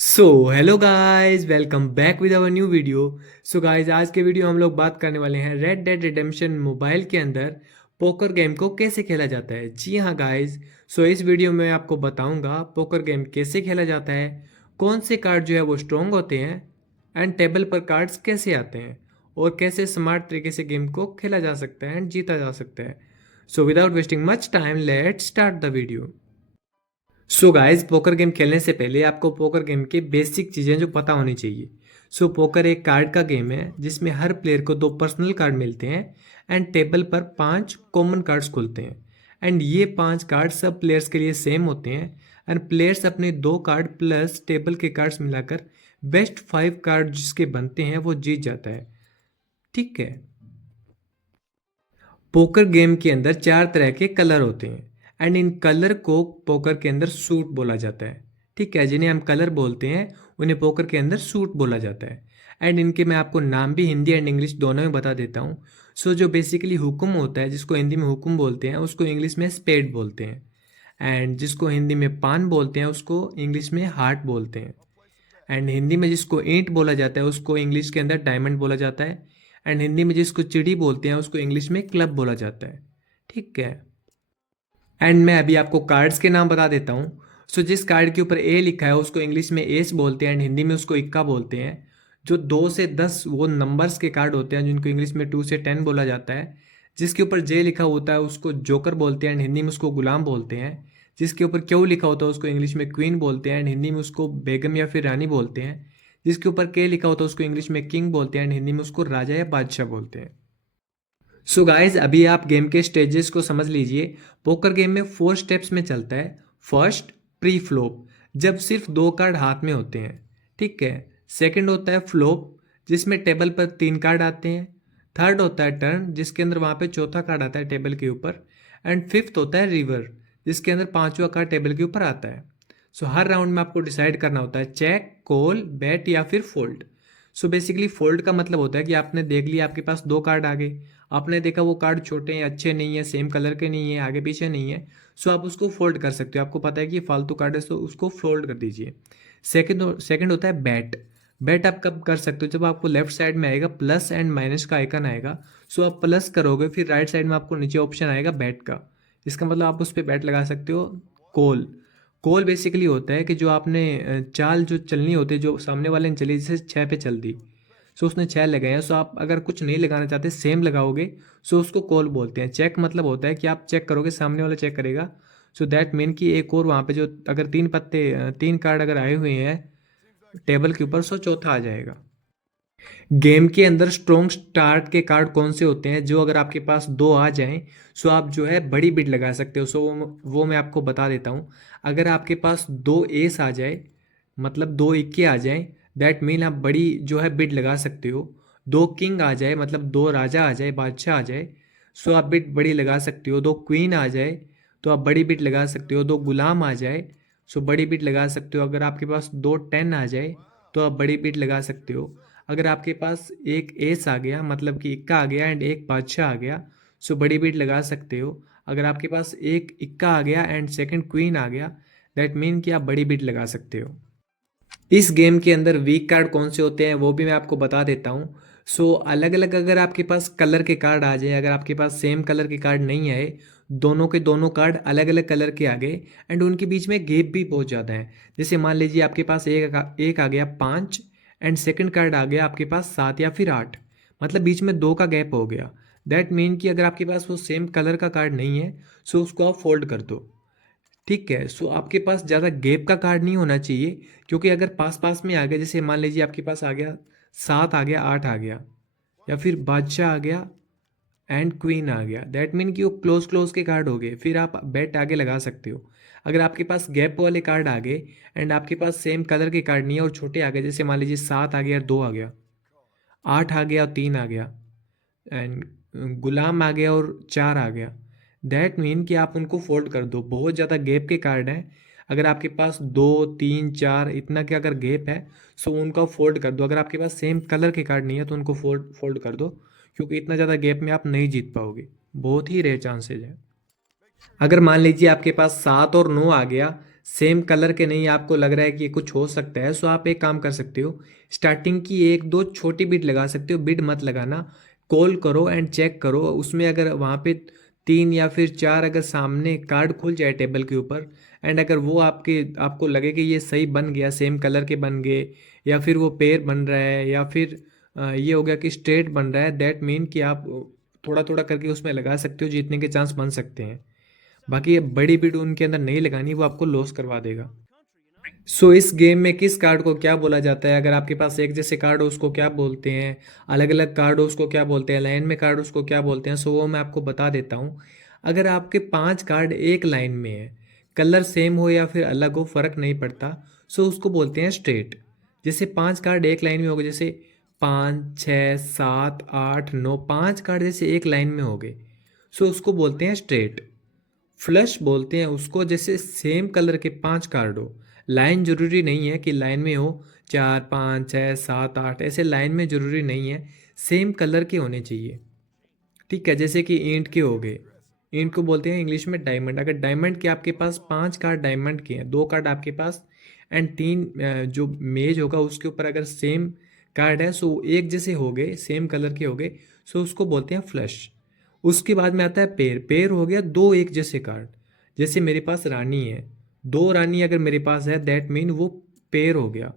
So hello guys, welcome back with our new video. So guys, आज के video हम लोग बात करने वाले हैं रेड डेड रिडेम्पशन मोबाइल के अंदर पोकर गेम को कैसे खेला जाता है। जी हाँ गाइस, सो इस वीडियो में आपको बताऊंगा पोकर गेम कैसे खेला जाता है, कौन से कार्ड जो है वो स्ट्रॉन्ग होते हैं एंड टेबल पर कार्ड्स कैसे आते हैं और कैसे स्मार्ट तरीके से गेम को खेला जा सकता है एंड जीता जा सकता है। So without wasting much time, let's start the video. So guys, poker game खेलने से पहले आपको पोकर गेम के बेसिक चीज़ें जो पता होनी चाहिए। सो पोकर एक कार्ड का गेम है जिसमें हर प्लेयर को 2 पर्सनल कार्ड मिलते हैं एंड टेबल पर 5 कॉमन कार्ड्स खुलते हैं एंड ये 5 कार्ड सब प्लेयर्स के लिए सेम होते हैं एंड प्लेयर्स अपने 2 कार्ड प्लस टेबल के कार्ड्स मिलाकर बेस्ट 5 कार्ड जिसके बनते हैं वो जीत जाता है। ठीक है। पोकर गेम के अंदर 4 तरह के कलर होते हैं एंड इन कलर को पोकर के अंदर सूट बोला जाता है। ठीक है, जिन्हें हम कलर बोलते हैं उन्हें पोकर के अंदर सूट बोला जाता है एंड इनके मैं आपको नाम भी हिंदी एंड इंग्लिश दोनों में बता देता हूँ। सो जो बेसिकली हुक्म होता है, जिसको हिंदी में हुक्म बोलते हैं उसको इंग्लिश में स्पेड बोलते हैं एंड जिसको हिंदी में पान बोलते हैं उसको इंग्लिश में हार्ट बोलते हैं एंड हिंदी में जिसको ईंट बोला जाता है उसको इंग्लिश के अंदर डायमंड बोला जाता है एंड हिंदी में जिसको चिड़ी बोलते हैं उसको इंग्लिश में क्लब बोला जाता है। ठीक है। एंड मैं अभी आपको कार्ड्स के नाम बता देता हूँ। सो जिस कार्ड के ऊपर ए लिखा है उसको इंग्लिश में एस बोलते हैं एंड हिंदी में उसको इक्का बोलते हैं। जो 2 से 10 वो नंबर्स के कार्ड होते हैं जिनको इंग्लिश में 2 से 10 बोला जाता है। जिसके ऊपर जे लिखा होता है उसको जोकर बोलते हैं एंड हिंदी में उसको गुलाम बोलते हैं। जिसके ऊपर क्यू लिखा होता है उसको इंग्लिश में क्वीन बोलते हैं एंड हिंदी में उसको बेगम या फिर रानी बोलते हैं। जिसके ऊपर के लिखा होता है उसको इंग्लिश में किंग बोलते हैं एंड हिंदी में उसको राजा या बादशाह बोलते हैं। सो गाइज, अभी आप गेम के स्टेजेस को समझ लीजिए। पोकर गेम में 4 स्टेप्स में चलता है। फर्स्ट, प्री फ्लॉप, जब सिर्फ 2 कार्ड हाथ में होते हैं। ठीक है। सेकंड होता है फ्लॉप, जिसमें टेबल पर 3 कार्ड आते हैं। थर्ड होता है टर्न, जिसके अंदर वहाँ पे चौथा कार्ड आता है टेबल के ऊपर। एंड फिफ्थ होता है रिवर, जिसके अंदर पांचवा कार्ड टेबल के ऊपर आता है। सो हर राउंड में आपको डिसाइड करना होता है चेक, कॉल, बैट या फिर फोल्ड। सो बेसिकली फोल्ड का मतलब होता है कि आपने देख लिया आपके पास 2 कार्ड आ गए, आपने देखा वो कार्ड छोटे हैं, अच्छे नहीं है, सेम कलर के नहीं है, आगे पीछे नहीं है। सो आप उसको फोल्ड कर सकते हो। आपको पता है कि ये फालतू कार्ड है तो उसको फोल्ड कर दीजिए। सेकंड होता है बैट। बैट आप कब कर सकते हो? जब आपको लेफ्ट साइड में आएगा प्लस एंड माइनस का आइकन आएगा। सो आप प्लस करोगे, फिर राइट साइड में आपको नीचे ऑप्शन आएगा बैट का। इसका मतलब आप उस पर बैट लगा सकते हो। कॉल। कॉल बेसिकली होता है कि जो आपने चाल जो चलनी होती है, जो सामने वाले ने चली, जैसे 6 पे चल दी, सो उसने 6 लगाए हैं। सो आप अगर कुछ नहीं लगाना चाहते, सेम लगाओगे, सो उसको कॉल बोलते हैं। चेक मतलब होता है कि आप चेक करोगे, सामने वाला चेक करेगा। सो दैट मीन कि एक और वहाँ पे जो अगर 3 कार्ड अगर आए हुए हैं टेबल के ऊपर, सो चौथा आ जाएगा। गेम के अंदर स्ट्रॉन्ग स्टार्ट के कार्ड कौन से होते हैं? जो अगर आपके पास 2 आ जाएं, सो आप जो है बड़ी बिड लगा सकते हो। सो वो मैं आपको बता देता हूँ। अगर आपके पास 2 एस आ जाए, मतलब 2 इक्के आ जाएं, दैट मीन आप बड़ी जो है बिड लगा सकते हो। 2 किंग आ जाए, मतलब 2 राजा आ जाए, बादशाह आ जाए, सो आप बिड बड़ी लगा सकते हो। 2 क्वीन आ जाए तो आप बड़ी बिड लगा सकते हो। 2 गुलाम आ जाए, सो बड़ी बिड लगा सकते हो। अगर आपके पास 2 10 आ जाए तो आप बड़ी बिड लगा सकते हो। अगर आपके पास एक एस आ गया, मतलब कि इक्का आ गया एंड एक बादशाह आ गया, सो बड़ी बीट लगा सकते हो। अगर आपके पास एक इक्का आ गया एंड सेकंड क्वीन आ गया, दैट मीन कि आप बड़ी बीट लगा सकते हो। इस गेम के अंदर वीक कार्ड कौन से होते हैं वो भी मैं आपको बता देता हूँ। सो अलग अलग अगर आपके पास कलर के कार्ड आ जाए, अगर आपके पास सेम कलर के कार्ड नहीं आए, दोनों के दोनों कार्ड अलग अलग कलर के आ गए एंड उनके बीच में गैप भी बहुत ज़्यादा है। जैसे मान लीजिए आपके पास एक आ गया 5 एंड सेकंड कार्ड आ गया आपके पास 7 या फिर 8, मतलब बीच में 2 का गैप हो गया। दैट मीन कि अगर आपके पास वो सेम कलर का कार्ड नहीं है, सो उसको आप फोल्ड कर दो। ठीक है। सो आपके पास ज़्यादा गैप का कार्ड नहीं होना चाहिए, क्योंकि अगर पास पास में आ गया, जैसे मान लीजिए आपके पास आ गया 7 आ गया, 8 आ गया, या फिर बादशाह आ गया एंड क्वीन आ गया, दैट मीन कि वो क्लोज क्लोज के कार्ड हो गए, फिर आप बेट आगे लगा सकते हो। अगर आपके पास गैप वाले कार्ड आ गए एंड आपके पास सेम कलर के कार्ड नहीं है और छोटे आ गए, जैसे मान लीजिए 7 आ गया और 2 आ गया, 8 आ गया और 3 आ गया एंड गुलाम आ गया और 4 आ गया, दैट मीन कि आप उनको फोल्ड कर दो। बहुत ज़्यादा गैप के कार्ड हैं, अगर आपके पास 2 3 4 इतना के अगर गैप है, सो उनका फोल्ड कर दो। अगर आपके पास सेम कलर के कार्ड नहीं है तो उनको फोल्ड फोल्ड कर दो, क्योंकि इतना ज़्यादा गैप में आप नहीं जीत पाओगे, बहुत ही रेयर चांसेज है। अगर मान लीजिए आपके पास 7 और 9 आ गया, सेम कलर के नहीं, आपको लग रहा है कि ये कुछ हो सकता है, सो आप एक काम कर सकते हो, स्टार्टिंग की एक दो छोटी बिट लगा सकते हो, बिट मत लगाना। कॉल करो एंड चेक करो उसमें, अगर वहाँ पे 3 या फिर 4 अगर सामने कार्ड खुल जाए टेबल के ऊपर, एंड अगर वो आपको लगे कि ये सही बन गया, सेम कलर के बन गए, या फिर वो पेयर बन रहा है, या फिर ये हो गया कि स्ट्रेट बन रहा है, दैट मीन कि आप थोड़ा थोड़ा करके उसमें लगा सकते हो, जीतने के चांस बन सकते हैं। बाकी ये बड़ी बिट उनके अंदर नहीं लगानी, वो आपको लॉस करवा देगा। सो इस गेम में किस कार्ड को क्या बोला जाता है, अगर आपके पास एक जैसे कार्ड हो उसको क्या बोलते हैं, अलग अलग कार्ड हो उसको क्या बोलते हैं, लाइन में कार्ड हो उसको क्या बोलते हैं, सो वो मैं आपको बता देता हूँ। अगर आपके 5 कार्ड एक लाइन में है, कलर सेम हो या फिर अलग हो, फर्क नहीं पड़ता, सो उसको बोलते हैं स्ट्रेट। जैसे 5 कार्ड एक लाइन में हो गए, जैसे 5 6 7 8 9, 5 कार्ड जैसे एक लाइन में हो गए, सो उसको बोलते हैं स्ट्रेट। फ्लश बोलते हैं उसको जैसे सेम कलर के 5 कार्ड हो, लाइन जरूरी नहीं है कि लाइन में हो, 4 5 6 7 8 ऐसे लाइन में जरूरी नहीं है, सेम कलर के होने चाहिए। ठीक है, जैसे कि ईंट के हो गए, ईंट को बोलते हैं इंग्लिश में डायमंड। अगर डायमंड के आपके पास 5 कार्ड डायमंड के हैं, 2 कार्ड आपके पास, एंड 3 जो मेज होगा उसके ऊपर अगर सेम कार्ड है, सो एक जैसे हो गए, सेम कलर के हो गए, सो उसको बोलते हैं फ्लश। उसके बाद में आता है पेयर। पेयर हो गया दो एक जैसे कार्ड, जैसे मेरे पास रानी है, 2 रानी अगर मेरे पास है, दैट मीन वो पेयर हो गया।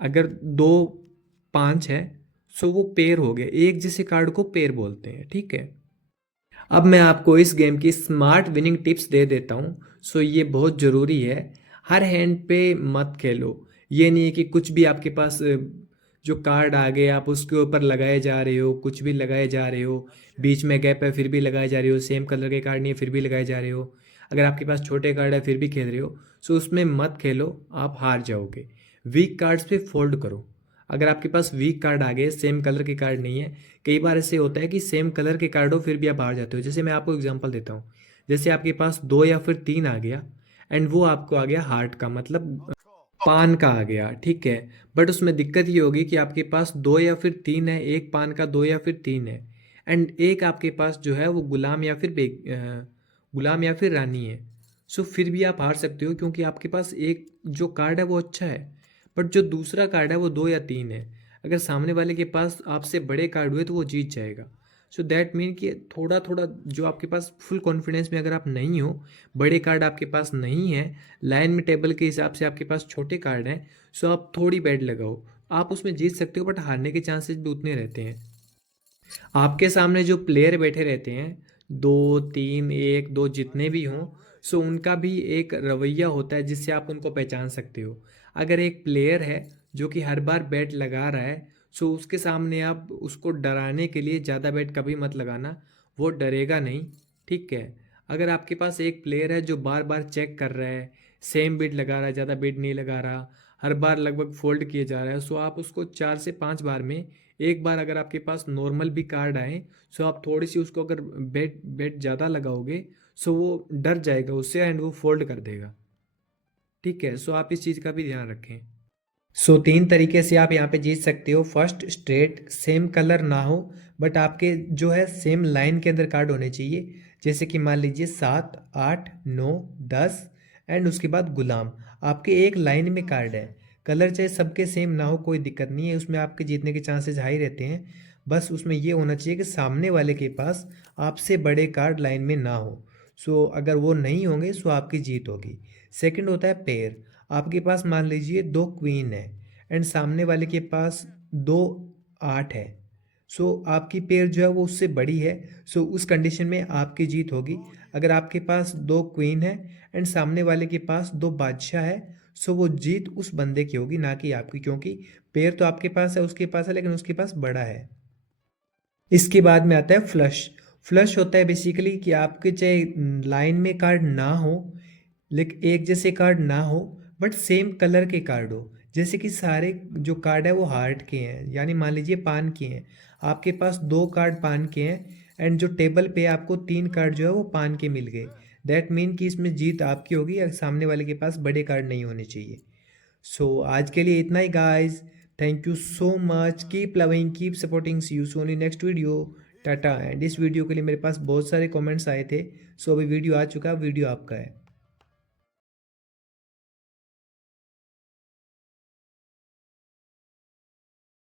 अगर 2 5 है, सो वो पेयर हो गया, एक जैसे कार्ड को पेयर बोलते हैं। ठीक है, अब मैं आपको इस गेम की स्मार्ट विनिंग टिप्स दे देता हूँ। सो ये बहुत ज़रूरी है, हर हैंड पे मत खेलो। ये नहीं है कि कुछ भी आपके पास जो कार्ड आ गए आप उसके ऊपर लगाए जा रहे हो, कुछ भी लगाए जा रहे हो, बीच में गैप है फिर भी लगाए जा रहे हो, सेम कलर के कार्ड नहीं है फिर भी लगाए जा रहे हो, अगर आपके पास छोटे कार्ड है फिर भी खेल रहे हो, सो उसमें मत खेलो, आप हार जाओगे। वीक कार्ड्स पे फोल्ड करो। अगर आपके पास वीक कार्ड आ गए, सेम कलर के कार्ड नहीं है, कई बार ऐसे होता है कि सेम कलर के कार्ड हो फिर भी आप हार जाते हो। जैसे मैं आपको एग्जांपल देता हूँ, जैसे आपके पास 2 या फिर 3 आ गया, एंड वो आपको आ गया हार्ट का, मतलब पान का आ गया। ठीक है, बट उसमें दिक्कत ये होगी कि आपके पास 2 या फिर 3 है, एक पान का 2 या फिर 3 है, एंड एक आपके पास जो है वो गुलाम या फिर रानी है। सो फिर भी आप हार सकते हो, क्योंकि आपके पास एक जो कार्ड है वो अच्छा है, बट जो दूसरा कार्ड है वो 2 या 3 है। अगर सामने वाले के पास आपसे बड़े कार्ड हुए तो वो जीत जाएगा। सो दैट मीन कि थोड़ा थोड़ा जो आपके पास फुल कॉन्फिडेंस में अगर आप नहीं हो, बड़े कार्ड आपके पास नहीं है, लाइन में टेबल के हिसाब से आपके पास छोटे कार्ड हैं, सो आप थोड़ी बेट लगाओ, आप उसमें जीत सकते हो, बट हारने के चांसेस भी उतने रहते हैं। आपके सामने जो प्लेयर बैठे रहते हैं, 2 3 1 2 जितने भी हों, सो उनका भी एक रवैया होता है जिससे आप उनको पहचान सकते हो। अगर एक प्लेयर है जो कि हर बार बैट लगा रहा है, सो उसके सामने आप उसको डराने के लिए ज़्यादा बैट कभी मत लगाना, वो डरेगा नहीं। ठीक है, अगर आपके पास एक प्लेयर है जो बार बार चेक कर रहा है, सेम बिड लगा रहा है, ज़्यादा बिड नहीं लगा रहा, हर बार लगभग फोल्ड किए जा रहा है, सो आप उसको 4 से 5 बार में एक बार अगर आपके पास नॉर्मल भी कार्ड आए, सो आप थोड़ी सी उसको अगर बेट बेट ज़्यादा लगाओगे, सो वो डर जाएगा उससे एंड वो फोल्ड कर देगा। ठीक है, सो आप इस चीज़ का भी ध्यान रखें। सो 3 तरीके से आप यहाँ पे जीत सकते हो। फर्स्ट, स्ट्रेट, सेम कलर ना हो, बट आपके जो है सेम लाइन के अंदर कार्ड होने चाहिए। जैसे कि मान लीजिए 7 8 9 10, एंड उसके बाद गुलाम, आपके एक लाइन में कार्ड है। कलर चाहे सबके सेम ना हो, कोई दिक्कत नहीं है, उसमें आपके जीतने के चांसेस हाई रहते हैं। बस उसमें ये होना चाहिए कि सामने वाले के पास आपसे बड़े कार्ड लाइन में ना हो। सो अगर वो नहीं होंगे सो आपकी जीत होगी। सेकंड होता है पेयर। आपके पास मान लीजिए 2 क्वीन है, एंड सामने वाले के पास 2 8 है, सो आपकी पेयर जो है वो उससे बड़ी है, सो उस कंडीशन में आपकी जीत होगी। अगर आपके पास 2 क्वीन है एंड सामने वाले के पास 2 बादशाह है, सो वो जीत उस बंदे की होगी, ना कि आपकी, क्योंकि पेयर तो आपके पास है, उसके पास है, लेकिन उसके पास बड़ा है। इसके बाद में आता है फ्लश। फ्लश होता है बेसिकली कि आपके चाहे लाइन में कार्ड ना हो, लेकिन एक जैसे कार्ड ना हो, बट सेम कलर के कार्ड हो। जैसे कि सारे जो कार्ड है वो हार्ट के हैं, यानी मान लीजिए पान के हैं, आपके पास 2 कार्ड पान के हैं, एंड जो टेबल पे आपको 3 कार्ड जो है वो पान के मिल गए, दैट मीन कि इसमें जीत आपकी होगी, और सामने वाले के पास बड़े कार्ड नहीं होने चाहिए। सो आज के लिए इतना ही guys. Thank you so much, keep loving, keep supporting, see you soon in next video. Tata. And इस वीडियो के लिए मेरे पास बहुत सारे कमेंट्स आए थे, सो अभी वीडियो आ चुका है, वीडियो आपका है।